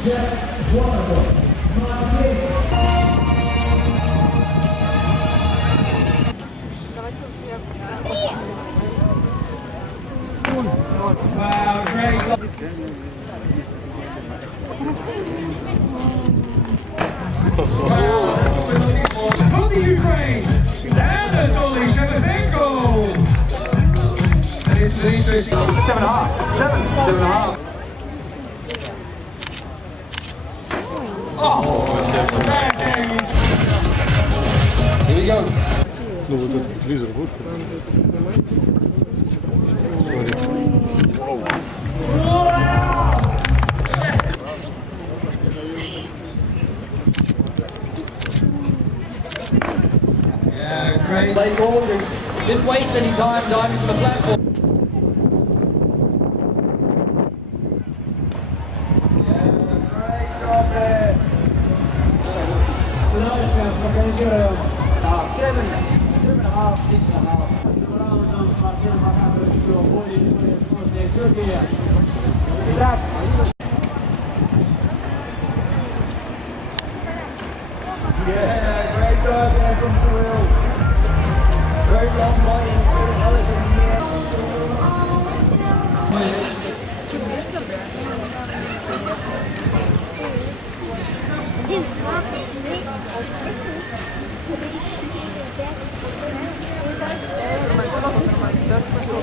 Wow, great. From the Ukraine, Anatoly Shevchenko. And it's an interesting 7.5. 7.5. Oh, here we go. Ну вот этот телевизор будет? Yeah, great. Blake Aldridge didn't waste any time diving for the platform. Yeah, great job there. So nice, organizzazione. 7, 7.5, 6.5. Yeah, great dive there from Cyril. Very long body and very elegant here. Нормально, нормально, даже пошел.